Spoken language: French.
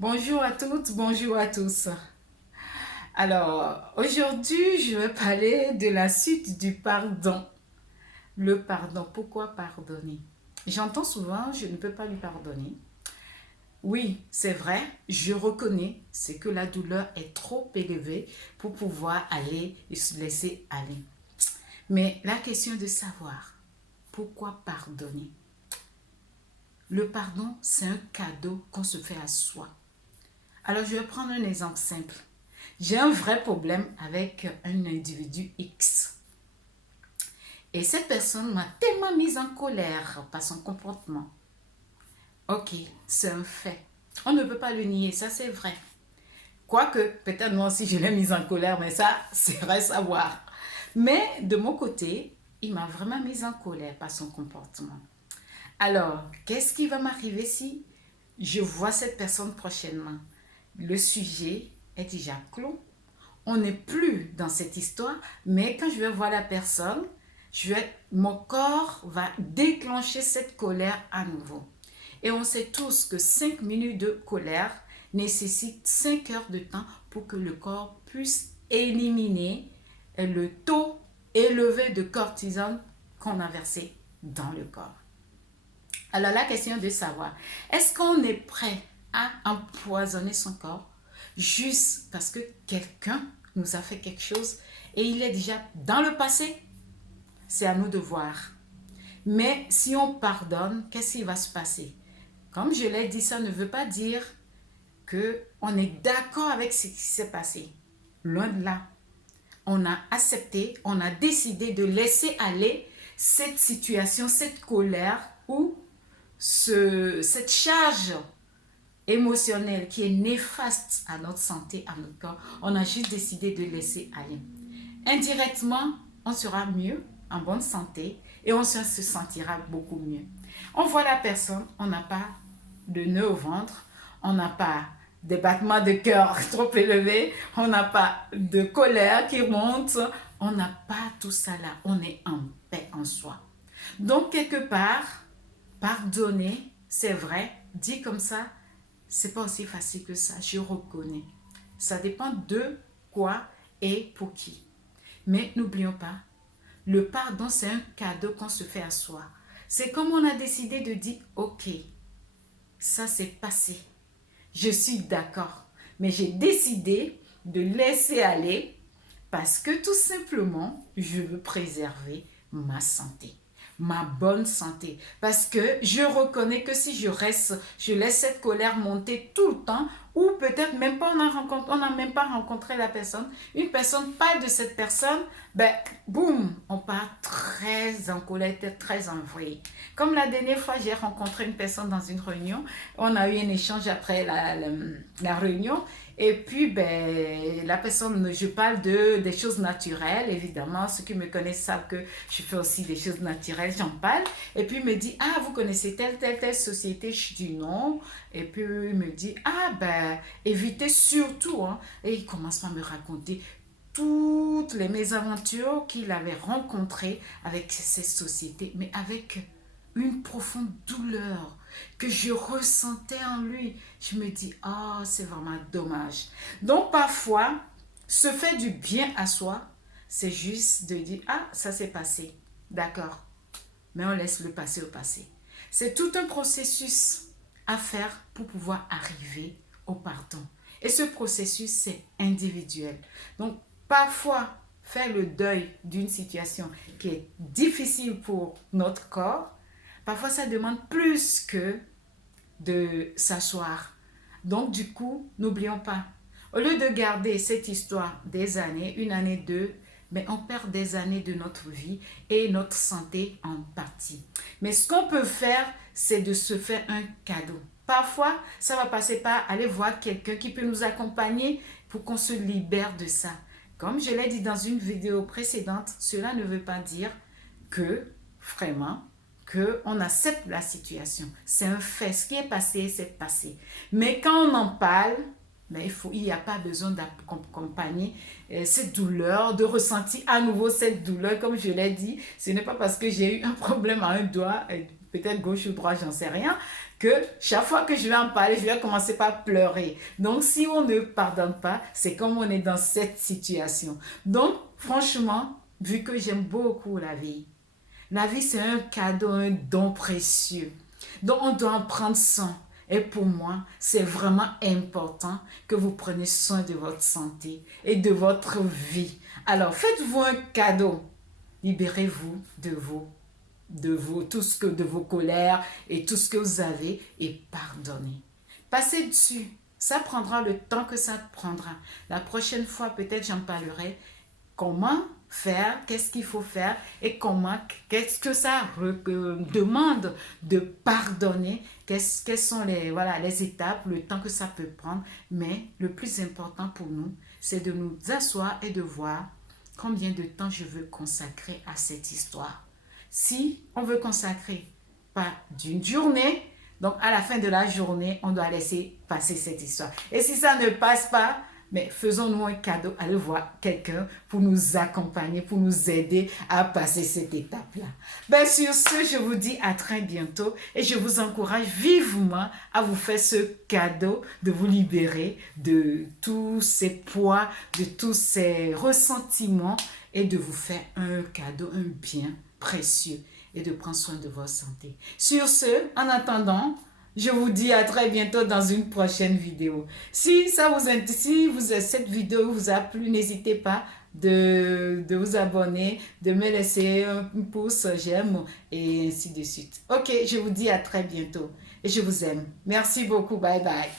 Bonjour à toutes, bonjour à tous. Alors, aujourd'hui, je vais parler de la suite du pardon. Le pardon, pourquoi pardonner? J'entends souvent, je ne peux pas lui pardonner. Oui, c'est vrai, je reconnais, c'est que la douleur est trop élevée pour pouvoir aller et se laisser aller. Mais la question de savoir pourquoi pardonner? Le pardon, c'est un cadeau qu'on se fait à soi. Alors, je vais prendre un exemple simple. J'ai un vrai problème avec un individu X. Et cette personne m'a tellement mise en colère par son comportement. Ok, c'est un fait. On ne peut pas le nier, ça c'est vrai. Quoique, peut-être moi aussi je l'ai mise en colère, mais ça, c'est vrai savoir. Mais de mon côté, il m'a vraiment mise en colère par son comportement. Alors, qu'est-ce qui va m'arriver si je vois cette personne prochainement? Le sujet est déjà clos. On n'est plus dans cette histoire, mais quand je vais voir la personne, mon corps va déclencher cette colère à nouveau. Et on sait tous que 5 minutes de colère nécessitent 5 heures de temps pour que le corps puisse éliminer le taux élevé de cortisone qu'on a versé dans le corps. Alors la question de savoir, est-ce qu'on est prêt à empoisonner son corps juste parce que quelqu'un nous a fait quelque chose et il est déjà dans le passé? C'est à nous de voir. Mais si on pardonne, qu'est-ce qui va se passer? Comme je l'ai dit, ça ne veut pas dire qu'on est d'accord avec ce qui s'est passé. Loin de là. On a accepté, on a décidé de laisser aller cette situation, cette colère ou cette charge émotionnelle qui est néfaste à notre santé, à notre corps. On a juste décidé de laisser aller. Indirectement, on sera mieux, en bonne santé, et on se sentira beaucoup mieux. On voit la personne, on n'a pas de nœud au ventre, on n'a pas des battements de cœur trop élevés, on n'a pas de colère qui monte, on n'a pas tout ça là, on est en paix en soi. Donc, quelque part, pardonner, c'est vrai, dit comme ça, c'est pas aussi facile que ça, je reconnais. Ça dépend de quoi et pour qui. Mais n'oublions pas, le pardon, c'est un cadeau qu'on se fait à soi. C'est comme on a décidé de dire, ok, ça s'est passé. Je suis d'accord. Mais j'ai décidé de laisser aller parce que tout simplement, je veux préserver ma santé, ma bonne santé. Parce que je reconnais que si je laisse cette colère monter tout le temps, ou peut-être même pas on n'a même pas rencontré la personne, une personne parle de cette personne, ben boum, on part très en colère, très envoyé. Comme la dernière fois, j'ai rencontré une personne dans une réunion, on a eu un échange après la réunion, et puis, ben, la personne, je parle des choses naturelles, évidemment. Ceux qui me connaissent savent que je fais aussi des choses naturelles, j'en parle. Et puis, il me dit, ah, vous connaissez telle société? Je dis non. Et puis, il me dit, ah, ben, évitez surtout, hein. Et il commence à me raconter toutes les mésaventures qu'il avait rencontrées avec ces sociétés, mais avec une profonde douleur que je ressentais en lui. Je me dis, oh, c'est vraiment dommage. Donc parfois, se faire du bien à soi, c'est juste de dire, ah, ça s'est passé. D'accord. Mais on laisse le passé au passé. C'est tout un processus à faire pour pouvoir arriver au pardon. Et ce processus, c'est individuel. Donc, parfois, faire le deuil d'une situation qui est difficile pour notre corps, parfois ça demande plus que de s'asseoir. Donc, du coup, n'oublions pas, au lieu de garder cette histoire des années, une année, deux, mais on perd des années de notre vie et notre santé en partie. Mais ce qu'on peut faire, c'est de se faire un cadeau. Parfois, ça va passer par aller voir quelqu'un qui peut nous accompagner pour qu'on se libère de ça. Comme je l'ai dit dans une vidéo précédente, cela ne veut pas dire que, vraiment, qu'on accepte la situation. C'est un fait. Ce qui est passé, c'est passé. Mais quand on en parle, mais il n'y a pas besoin d'accompagner cette douleur, de ressentir à nouveau cette douleur. Comme je l'ai dit, ce n'est pas parce que j'ai eu un problème à un doigt, peut-être gauche ou droit, j'en sais rien, que chaque fois que je vais en parler, je vais commencer par pleurer. Donc, si on ne pardonne pas, c'est comme on est dans cette situation. Donc, franchement, vu que j'aime beaucoup la vie, c'est un cadeau, un don précieux. Donc, on doit en prendre soin. Et pour moi, c'est vraiment important que vous preniez soin de votre santé et de votre vie. Alors, faites-vous un cadeau. Libérez-vous de vos colères et tout ce que vous avez et pardonnez. Passez dessus. Ça prendra le temps que ça prendra. La prochaine fois, peut-être j'en parlerai. Comment faire, qu'est-ce qu'il faut faire et qu'est-ce que ça demande de pardonner, quelles sont les étapes, le temps que ça peut prendre. Mais le plus important pour nous, c'est de nous asseoir et de voir combien de temps je veux consacrer à cette histoire. Si on veut consacrer pas d'une journée, donc à la fin de la journée, on doit laisser passer cette histoire. Et si ça ne passe pas, mais faisons-nous un cadeau, allez voir quelqu'un pour nous accompagner, pour nous aider à passer cette étape-là. Ben, sur ce, je vous dis à très bientôt et je vous encourage vivement à vous faire ce cadeau de vous libérer de tous ces poids, de tous ces ressentiments et de vous faire un cadeau, un bien précieux et de prendre soin de votre santé. Sur ce, en attendant, je vous dis à très bientôt dans une prochaine vidéo. Si cette vidéo vous a plu, n'hésitez pas de vous abonner, de me laisser un pouce, j'aime et ainsi de suite. Ok, je vous dis à très bientôt et je vous aime. Merci beaucoup, bye bye.